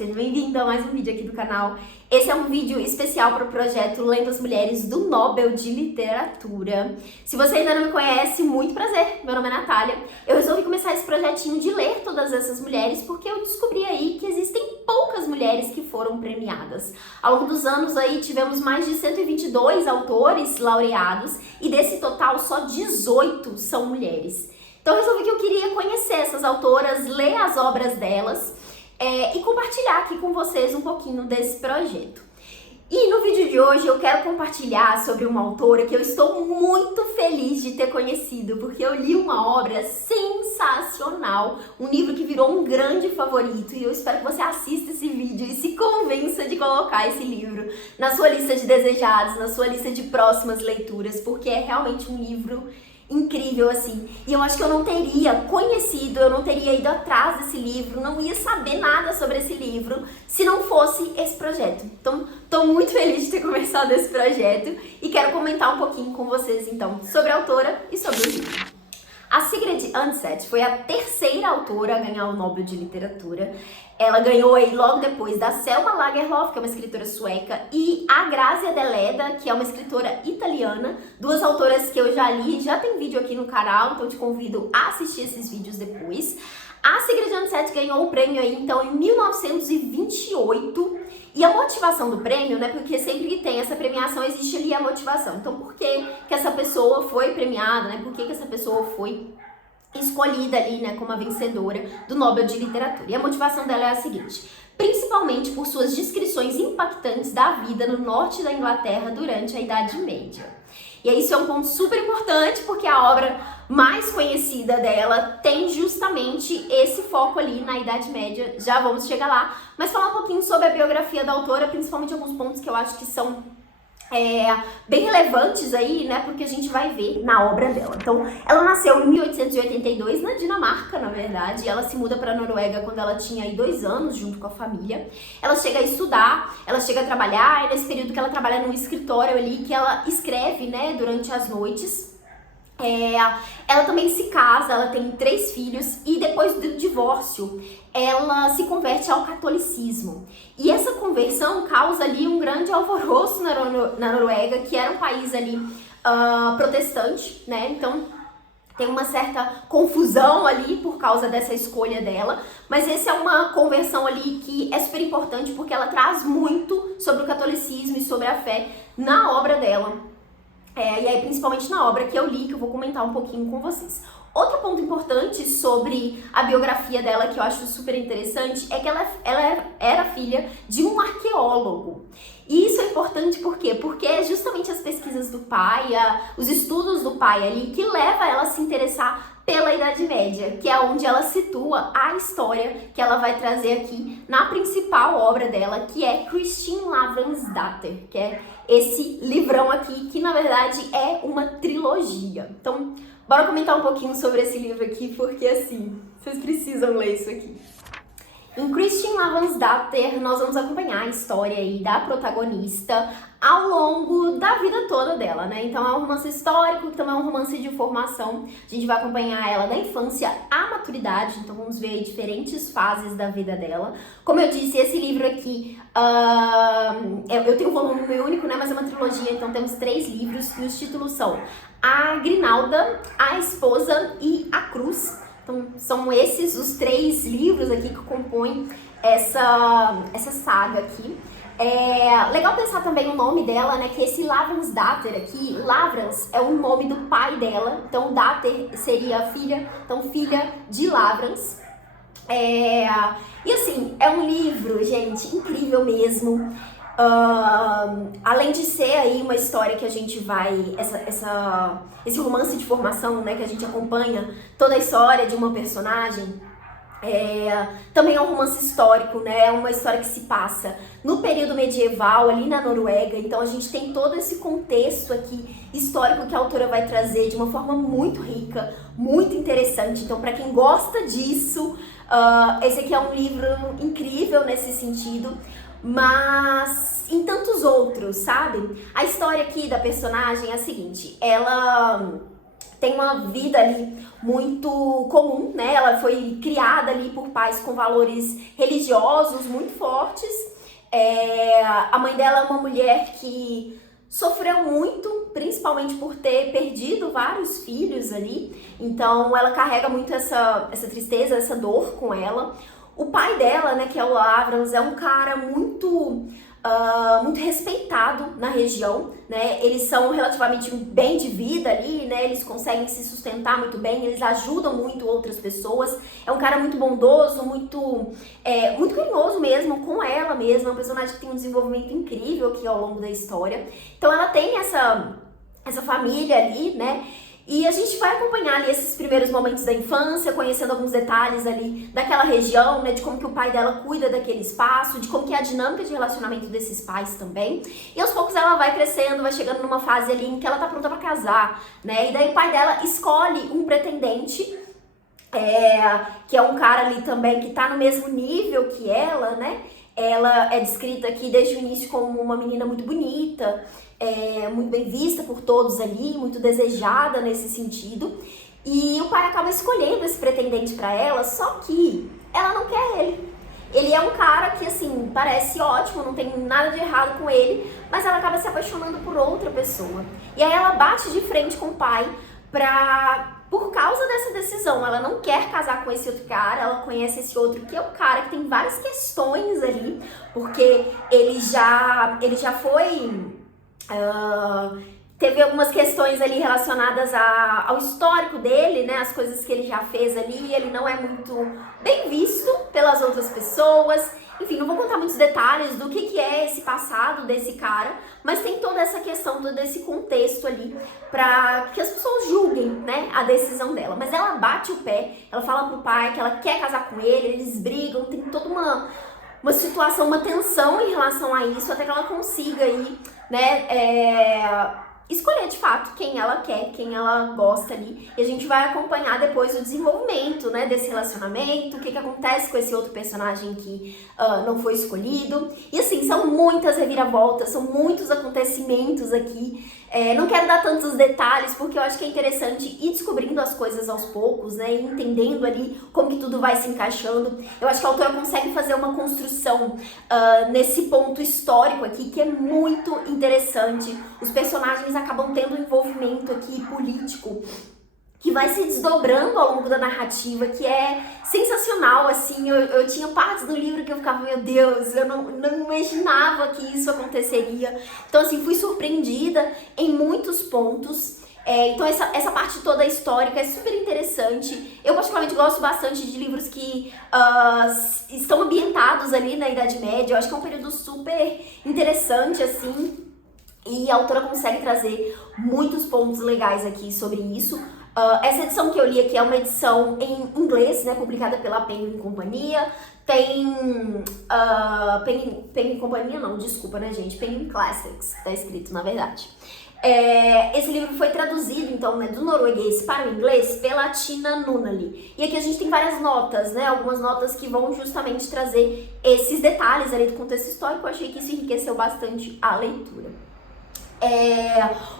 Seja bem-vindo a mais um vídeo aqui do canal. Esse é um vídeo especial para o projeto Lendo as Mulheres do Nobel de Literatura. Se você ainda não me conhece, muito prazer, meu nome é Natália. Eu resolvi começar esse projetinho de ler todas essas mulheres porque eu descobri aí que existem poucas mulheres que foram premiadas. Ao longo dos anos aí tivemos mais de 122 autores laureados e desse total só 18 são mulheres. Então eu resolvi que eu queria conhecer essas autoras, ler as obras delas e compartilhar aqui com vocês um pouquinho desse projeto. E no vídeo de hoje eu quero compartilhar sobre uma autora que eu estou muito feliz de ter conhecido, porque eu li uma obra sensacional, um livro que virou um grande favorito, e eu espero que você assista esse vídeo e se convença de colocar esse livro na sua lista de desejados, na sua lista de próximas leituras, porque é realmente um livro incrível, assim. E eu acho que eu não teria conhecido, eu não teria ido atrás desse livro, não ia saber nada sobre esse livro se não fosse esse projeto. Então, tô muito feliz de ter começado esse projeto e quero comentar um pouquinho com vocês, então, sobre a autora e sobre o livro. A Sigrid Undset foi a terceira autora a ganhar o Nobel de Literatura. Ela ganhou aí logo depois da Selma Lagerlöf, que é uma escritora sueca, e a Grazia Deledda, que é uma escritora italiana. Duas autoras que eu já li, já tem vídeo aqui no canal, então te convido a assistir esses vídeos depois. A Sigrid Undset ganhou o prêmio aí, então, em 1928. E a motivação do prêmio, né, porque sempre que tem essa premiação existe ali a motivação. Então, por que essa pessoa foi premiada, né, por que essa pessoa foi escolhida ali, né, como a vencedora do Nobel de Literatura? E a motivação dela é a seguinte: principalmente por suas descrições impactantes da vida no norte da Inglaterra durante a Idade Média. E aí isso é um ponto super importante, porque a obra mais conhecida dela tem justamente esse foco ali na Idade Média. Já vamos chegar lá, mas falar um pouquinho sobre a biografia da autora, principalmente alguns pontos que eu acho que são bem relevantes aí, né, porque a gente vai ver na obra dela. Então, ela nasceu em 1882 na Dinamarca, na verdade, e ela se muda para a Noruega quando ela tinha aí 2 anos, junto com a família. Ela chega a estudar, ela chega a trabalhar, e nesse período que ela trabalha num escritório ali, que ela escreve, né, durante as noites. Ela também se casa, ela tem 3 filhos e depois do divórcio ela se converte ao catolicismo. E essa conversão causa ali um grande alvoroço na Noruega, que era um país ali protestante, né? Então tem uma certa confusão ali por causa dessa escolha dela, mas essa é uma conversão ali que é super importante porque ela traz muito sobre o catolicismo e sobre a fé na obra dela. E aí, principalmente na obra que eu li, que eu vou comentar um pouquinho com vocês. Outro ponto importante sobre a biografia dela, que eu acho super interessante, é que ela era filha de um arqueólogo. E isso é importante por quê? Porque é justamente as pesquisas do pai, os estudos do pai ali, que leva ela a se interessar pela Idade Média, que é onde ela situa a história que ela vai trazer aqui na principal obra dela, que é Kristin Lavransdatter, que é esse livrão aqui, que na verdade é uma trilogia. Então, bora comentar um pouquinho sobre esse livro aqui, porque assim, vocês precisam ler isso aqui. Em Kristin Lavransdatter, nós vamos acompanhar a história aí da protagonista ao longo da vida toda dela, né? Então é um romance histórico, também é um romance de formação. A gente vai acompanhar ela da infância à maturidade, então vamos ver aí diferentes fases da vida dela. Como eu disse, esse livro aqui, eu tenho um volume único, né? Mas é uma trilogia, então temos 3 livros e os títulos são A Grinalda, A Esposa e A Cruz. Então, são esses os 3 livros aqui que compõem essa saga aqui. Legal pensar também o nome dela, né, que esse Lavransdatter aqui, Lavrans é o nome do pai dela, então Datter seria filha, então filha de Lavrans. E assim, é um livro, gente, incrível mesmo. Além de ser aí uma história que a gente vai, esse romance de formação, né, que a gente acompanha toda a história de uma personagem, também é um romance histórico, né, é uma história que se passa no período medieval ali na Noruega, então a gente tem todo esse contexto aqui histórico que a autora vai trazer de uma forma muito rica, muito interessante. Então, para quem gosta disso, esse aqui é um livro incrível nesse sentido. Mas em tantos outros, sabe? A história aqui da personagem é a seguinte: ela tem uma vida ali muito comum, né? Ela foi criada ali por pais com valores religiosos muito fortes. A mãe dela é uma mulher que sofreu muito, principalmente por ter perdido vários filhos ali. Então ela carrega muito essa tristeza, essa dor com ela. O pai dela, né, que é o Lavrans, é um cara muito respeitado na região, né? Eles são relativamente bem de vida ali, né? Eles conseguem se sustentar muito bem, eles ajudam muito outras pessoas. É um cara muito bondoso, muito carinhoso mesmo com ela mesma. É um personagem que tem um desenvolvimento incrível aqui ao longo da história. Então ela tem essa família ali, né? E a gente vai acompanhar ali esses primeiros momentos da infância, conhecendo alguns detalhes ali daquela região, né, de como que o pai dela cuida daquele espaço, de como que é a dinâmica de relacionamento desses pais também. E aos poucos ela vai crescendo, vai chegando numa fase ali em que ela tá pronta pra casar, né? E daí o pai dela escolhe um pretendente, que é um cara ali também que tá no mesmo nível que ela, né? Ela é descrita aqui desde o início como uma menina muito bonita, muito bem vista por todos ali, muito desejada nesse sentido. E o pai acaba escolhendo esse pretendente pra ela, só que ela não quer ele. Ele é um cara que, assim, parece ótimo, não tem nada de errado com ele, mas ela acaba se apaixonando por outra pessoa. E aí ela bate de frente com o pai por causa dessa decisão. Ela não quer casar com esse outro cara, ela conhece esse outro que é um cara que tem várias questões ali, porque ele já foi... teve algumas questões ali relacionadas ao histórico dele, né? As coisas que ele já fez ali, ele não é muito bem visto pelas outras pessoas. Enfim, não vou contar muitos detalhes do que é esse passado desse cara, mas tem toda essa questão, todo esse contexto ali pra que as pessoas julguem, né, a decisão dela. Mas ela bate o pé, ela fala pro pai que ela quer casar com ele, eles brigam, tem toda uma situação, uma tensão em relação a isso, até que ela consiga aí, né, escolher de fato quem ela quer, quem ela gosta ali. E a gente vai acompanhar depois o desenvolvimento, né, desse relacionamento, o que acontece com esse outro personagem que não foi escolhido. E assim, são muitas reviravoltas, são muitos acontecimentos aqui. Não quero dar tantos detalhes, porque eu acho que é interessante ir descobrindo as coisas aos poucos, né, e entendendo ali como que tudo vai se encaixando. Eu acho que a autora consegue fazer uma construção nesse ponto histórico aqui, que é muito interessante. Os personagens acabam tendo um envolvimento aqui político que vai se desdobrando ao longo da narrativa, que é sensacional, assim. Eu tinha partes do livro que eu ficava, meu Deus, eu não imaginava que isso aconteceria. Então, assim, fui surpreendida em muitos pontos. Então essa parte toda histórica é super interessante. Eu particularmente gosto bastante de livros que estão ambientados ali na Idade Média. Eu acho que é um período super interessante, assim. E a autora consegue trazer muitos pontos legais aqui sobre isso. Essa edição que eu li aqui é uma edição em inglês, né, publicada pela Penguin Companhia. Tem Penguin Companhia não, desculpa, né, gente? Penguin Classics, que tá escrito, na verdade. Esse livro foi traduzido, então, né, do norueguês para o inglês pela Tina Nunnally. E aqui a gente tem várias notas, né, algumas notas que vão justamente trazer esses detalhes ali do contexto histórico. Eu achei que isso enriqueceu bastante a leitura.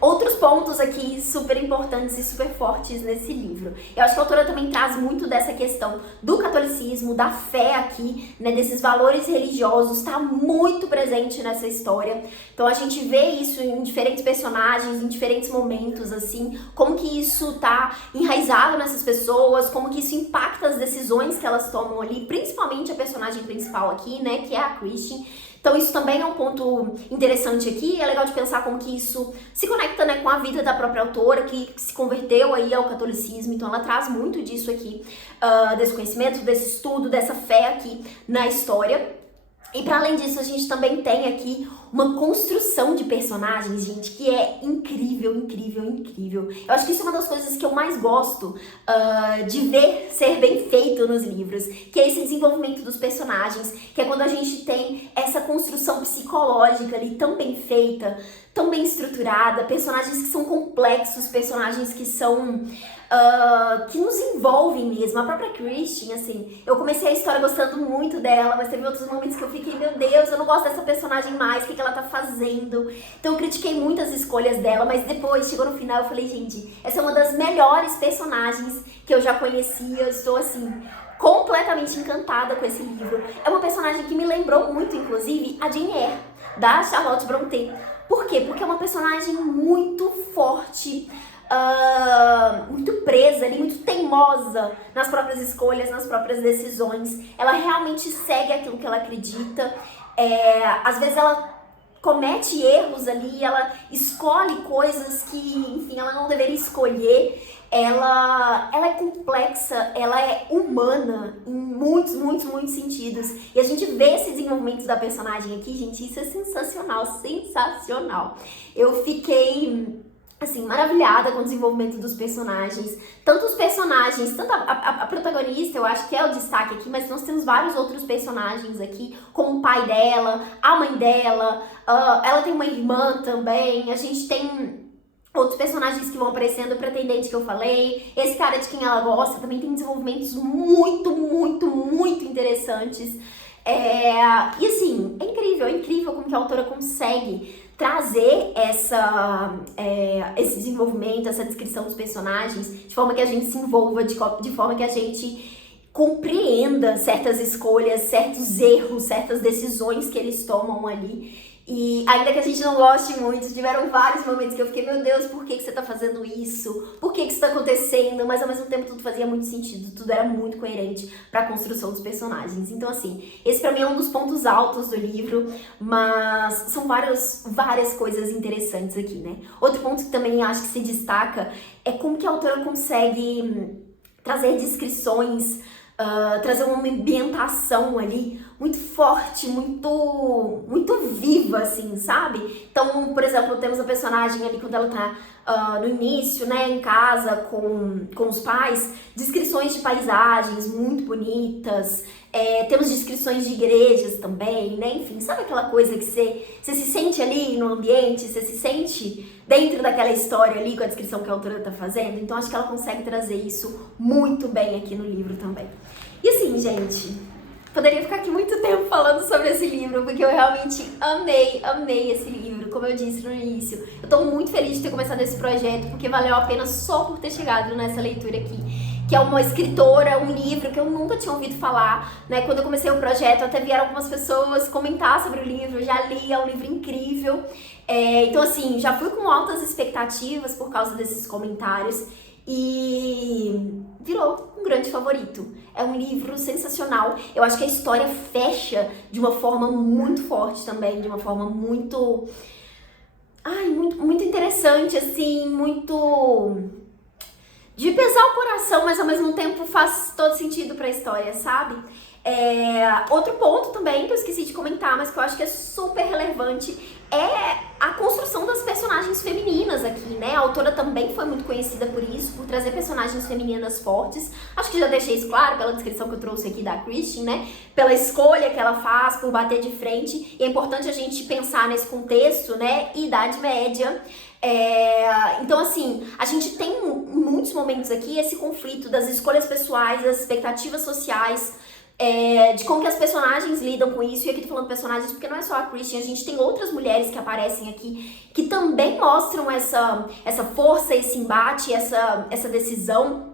Outros pontos aqui super importantes e super fortes nesse livro. Eu acho que a autora também traz muito dessa questão do catolicismo, da fé aqui, né, desses valores religiosos, tá muito presente nessa história. Então a gente vê isso em diferentes personagens, em diferentes momentos, assim, como que isso tá enraizado nessas pessoas, como que isso impacta as decisões que elas tomam ali, principalmente a personagem principal aqui, né, que é a Christian. Então isso também é um ponto interessante aqui, é legal de pensar como que isso se conecta, né, com a vida da própria autora, que se converteu aí ao catolicismo. Então ela traz muito disso aqui, desse conhecimento, desse estudo, dessa fé aqui na história. E para além disso, a gente também tem aqui uma construção de personagens, gente, que é incrível, incrível, incrível. Eu acho que isso é uma das coisas que eu mais gosto de ver ser bem feito nos livros, que é esse desenvolvimento dos personagens, que é quando a gente tem essa construção psicológica ali tão bem feita, tão bem estruturada, personagens que são complexos, personagens que são que nos envolvem mesmo. A própria Christian, assim, eu comecei a história gostando muito dela, mas teve outros momentos que eu fiquei, meu Deus, eu não gosto dessa personagem mais, o que ela tá fazendo? Então eu critiquei muito as escolhas dela, mas depois, chegou no final, eu falei, gente, essa é uma das melhores personagens que eu já conhecia, eu estou assim, completamente encantada com esse livro. É uma personagem que me lembrou muito, inclusive, a Jane Eyre, da Charlotte Brontë. Por quê? Porque é uma personagem muito forte, muito presa ali, muito teimosa nas próprias escolhas, nas próprias decisões. Ela realmente segue aquilo que ela acredita. Às vezes ela comete erros ali, ela escolhe coisas que, enfim, ela não deveria escolher. Ela é complexa, ela é humana em muitos sentidos. E a gente vê esse desenvolvimento da personagem aqui, gente, isso é sensacional, sensacional. Eu fiquei, assim, maravilhada com o desenvolvimento dos personagens. Tanto os personagens, tanto a protagonista, eu acho que é o destaque aqui, mas nós temos vários outros personagens aqui, como o pai dela, a mãe dela, ela tem uma irmã também, a gente tem outros personagens que vão aparecendo, o pretendente que eu falei, esse cara de quem ela gosta, também tem desenvolvimentos muito interessantes. E assim, é incrível como que a autora consegue trazer esse desenvolvimento, essa descrição dos personagens, de forma que a gente se envolva, de forma que a gente compreenda certas escolhas, certos erros, certas decisões que eles tomam ali. E ainda que a gente não goste muito, tiveram vários momentos que eu fiquei, meu Deus, por que você tá fazendo isso? Por que isso tá acontecendo? Mas ao mesmo tempo tudo fazia muito sentido, tudo era muito coerente pra construção dos personagens. Então assim, esse pra mim é um dos pontos altos do livro, mas são várias coisas interessantes aqui, né? Outro ponto que também acho que se destaca é como que a autora consegue trazer descrições, trazer uma ambientação ali muito forte, muito viva, assim, sabe? Então, por exemplo, temos a personagem ali quando ela tá no início, né, em casa com os pais, descrições de paisagens muito bonitas, temos descrições de igrejas também, né, enfim, sabe aquela coisa que você se sente ali no ambiente, você se sente dentro daquela história ali com a descrição que a autora tá fazendo? Então acho que ela consegue trazer isso muito bem aqui no livro também. E assim, gente, poderia ficar aqui muito tempo falando sobre esse livro, porque eu realmente amei esse livro, como eu disse no início. Eu tô muito feliz de ter começado esse projeto, porque valeu a pena só por ter chegado nessa leitura aqui, que é uma escritora, um livro que eu nunca tinha ouvido falar, né? Quando eu comecei o projeto, até vieram algumas pessoas comentar sobre o livro, eu já li, é um livro incrível. Então assim, já fui com altas expectativas por causa desses comentários e virou um grande favorito. É um livro sensacional. Eu acho que a história fecha de uma forma muito forte também, de uma forma muito interessante, assim, muito de pesar o coração, mas ao mesmo tempo faz todo sentido pra história, sabe? Outro ponto também que eu esqueci de comentar, mas que eu acho que é super relevante, é a construção das personagens femininas aqui, né? A autora também foi muito conhecida por isso, por trazer personagens femininas fortes. Acho que já deixei isso claro pela descrição que eu trouxe aqui da Christian, né? Pela escolha que ela faz por bater de frente. E é importante a gente pensar nesse contexto, né? Idade média. Então, assim, a gente tem em muitos momentos aqui esse conflito das escolhas pessoais, das expectativas sociais, de como que as personagens lidam com isso. E aqui tô falando personagens porque não é só a Christian, a gente tem outras mulheres que aparecem aqui que também mostram essa força, esse embate, essa decisão.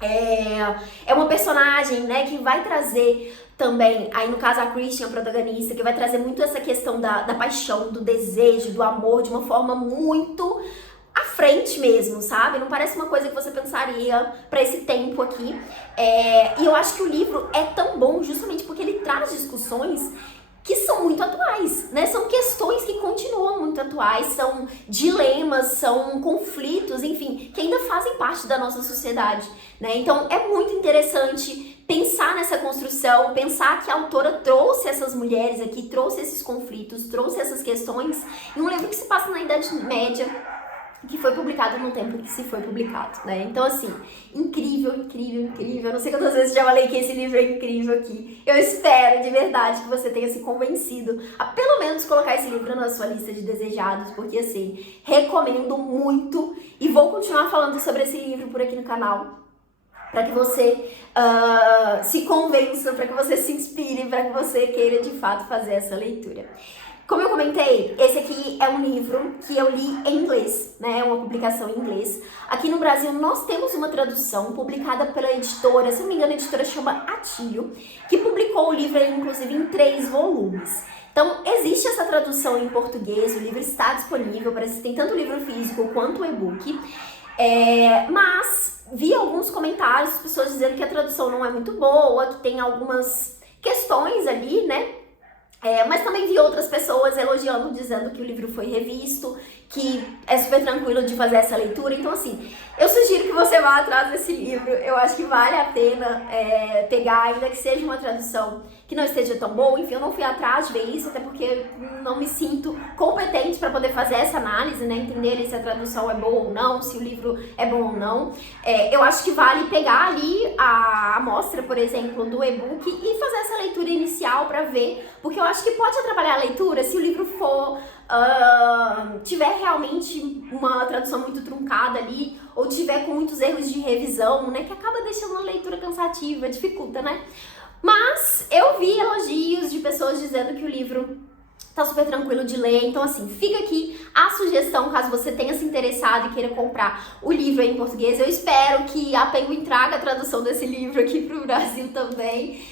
É uma personagem, né, que vai trazer também, aí no caso a Christian, a protagonista, que vai trazer muito essa questão da paixão, do desejo, do amor, de uma forma muito à frente mesmo, sabe? Não parece uma coisa que você pensaria pra esse tempo aqui. E eu acho que o livro é tão bom justamente porque ele traz discussões que são muito atuais, né? São questões que continuam muito atuais, são dilemas, são conflitos, enfim, que ainda fazem parte da nossa sociedade, né? Então é muito interessante pensar nessa construção, pensar que a autora trouxe essas mulheres aqui, trouxe esses conflitos, trouxe essas questões em um livro que se passa na Idade Média, que foi publicado no tempo que se foi publicado, né? Então, assim, incrível, incrível, incrível. Eu não sei quantas vezes já falei que esse livro é incrível aqui. Eu espero, de verdade, que você tenha se convencido a pelo menos colocar esse livro na sua lista de desejados, porque, assim, recomendo muito e vou continuar falando sobre esse livro por aqui no canal, para que você se convença, para que você se inspire, para que você queira, de fato, fazer essa leitura. Como eu comentei, esse aqui é um livro que eu li em inglês, né? É uma publicação em inglês. Aqui no Brasil nós temos uma tradução publicada pela editora, se não me engano a editora chama Atilho, que publicou o livro inclusive em 3 volumes. Então existe essa tradução em português, o livro está disponível, parece que tem tanto o livro físico quanto o e-book. Mas vi alguns comentários, pessoas dizendo que a tradução não é muito boa, que tem algumas questões ali, né? Mas também vi outras pessoas elogiando, dizendo que o livro foi revisto, que é super tranquilo de fazer essa leitura. Então, assim, eu sugiro que você vá atrás desse livro. Eu acho que vale a pena pegar, ainda que seja uma tradução que não esteja tão boa. Enfim, eu não fui atrás de ver isso, até porque não me sinto competente para poder fazer essa análise, né? Entender se a tradução é boa ou não, se o livro é bom ou não. Eu acho que vale pegar ali a amostra, por exemplo, do e-book e fazer essa leitura inicial para ver, porque eu acho que pode atrapalhar a leitura se o livro for tiver realmente uma tradução muito truncada ali, ou tiver com muitos erros de revisão, né, que acaba deixando a leitura cansativa, dificulta, né? Mas eu vi elogios de pessoas dizendo que o livro tá super tranquilo de ler, então assim, fica aqui a sugestão, caso você tenha se interessado e queira comprar o livro em português. Eu espero que a Penguin traga a tradução desse livro aqui pro Brasil também.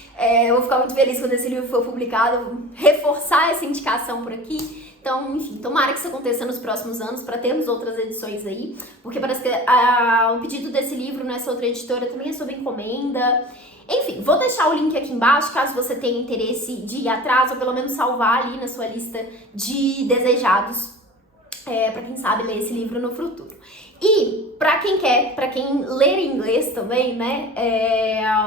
Eu vou ficar muito feliz quando esse livro for publicado, reforçar essa indicação por aqui. Então, enfim, tomara que isso aconteça nos próximos anos, para termos outras edições aí, porque parece que o pedido desse livro nessa outra editora também é sob encomenda. Enfim, vou deixar o link aqui embaixo, caso você tenha interesse de ir atrás, ou pelo menos salvar ali na sua lista de desejados, para quem sabe ler esse livro no futuro. E para quem quer, para quem ler em inglês também, né,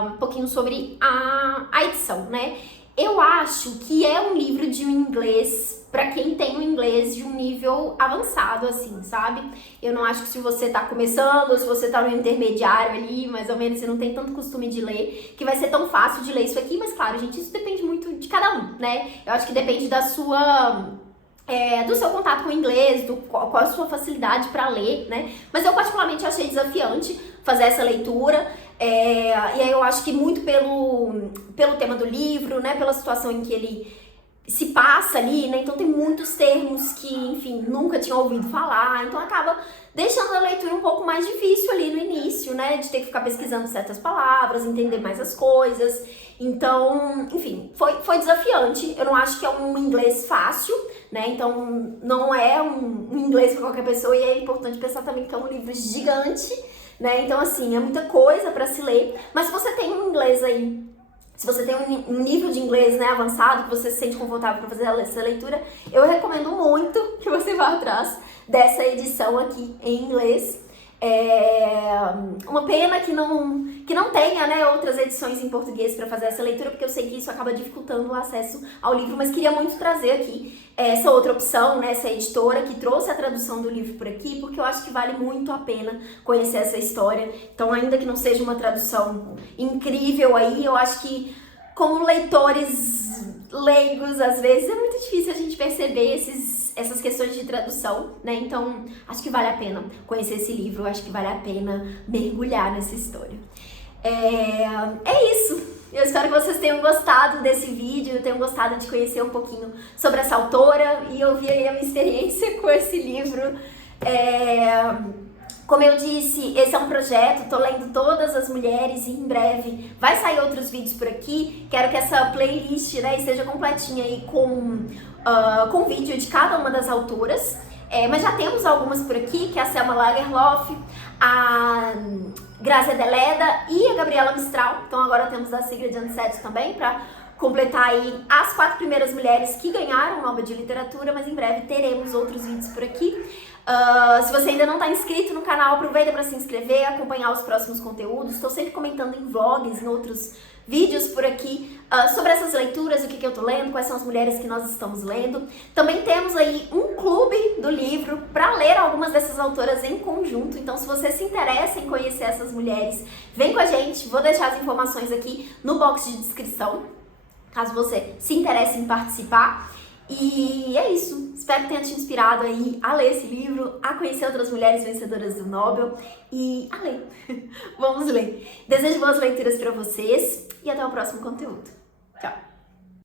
um pouquinho sobre a edição, né? Eu acho que é um livro de um inglês para quem tem um inglês de um nível avançado, assim, sabe? Eu não acho que se você tá começando, ou se você tá no intermediário ali, mais ou menos, você não tem tanto costume de ler, que vai ser tão fácil de ler isso aqui, mas claro, gente, isso depende muito de cada um, né? Eu acho que depende da sua... do seu contato com o inglês, qual a sua facilidade para ler, né? Mas eu particularmente achei desafiante fazer essa leitura, e aí eu acho que muito pelo tema do livro, né? Pela situação em que ele se passa ali, né? Então tem muitos termos que, enfim, nunca tinha ouvido falar, então acaba deixando a leitura um pouco mais difícil ali no início, né? De ter que ficar pesquisando certas palavras, entender mais as coisas. Então, enfim, foi desafiante. Eu não acho que é um inglês fácil, né? Então não é um inglês para qualquer pessoa, e é importante pensar também que é um livro gigante, né? Então, assim, é muita coisa para se ler. Mas se você tem um inglês aí, se você tem um nível de inglês, né, avançado, que você se sente confortável para fazer essa leitura, eu recomendo muito que você vá atrás dessa edição aqui em inglês. Uma pena que não tenha, né, outras edições em português para fazer essa leitura, porque eu sei que isso acaba dificultando o acesso ao livro, mas queria muito trazer aqui essa outra opção, né, essa editora que trouxe a tradução do livro por aqui, porque eu acho que vale muito a pena conhecer essa história. Então, ainda que não seja uma tradução incrível aí, eu acho que como leitores leigos, às vezes é muito difícil a gente perceber essas questões de tradução, né? Então, acho que vale a pena conhecer esse livro, acho que vale a pena mergulhar nessa história. É isso! Eu espero que vocês tenham gostado desse vídeo, tenham gostado de conhecer um pouquinho sobre essa autora e ouvir aí a minha experiência com esse livro. Como eu disse, esse é um projeto, tô lendo todas as mulheres e em breve vai sair outros vídeos por aqui. Quero que essa playlist, né, esteja completinha aí com vídeo de cada uma das autoras. Mas já temos algumas por aqui, que é a Selma Lagerlof, a Grazia Deledda e a Gabriela Mistral. Então agora temos a Sigrid Undset também para completar aí as 4 primeiras mulheres que ganharam o Nobel de Literatura, mas em breve teremos outros vídeos por aqui. Se você ainda não está inscrito no canal, aproveita para se inscrever, acompanhar os próximos conteúdos. Estou sempre comentando em vlogs, em outros vídeos por aqui sobre essas leituras, o que eu tô lendo, quais são as mulheres que nós estamos lendo. Também temos aí um clube do livro para ler algumas dessas autoras em conjunto. Então, se você se interessa em conhecer essas mulheres, vem com a gente. Vou deixar as informações aqui no box de descrição, caso você se interesse em participar. E é isso. Espero que tenha te inspirado aí a ler esse livro, a conhecer outras mulheres vencedoras do Nobel e a ler. Vamos ler. Desejo boas leituras para vocês e até o próximo conteúdo.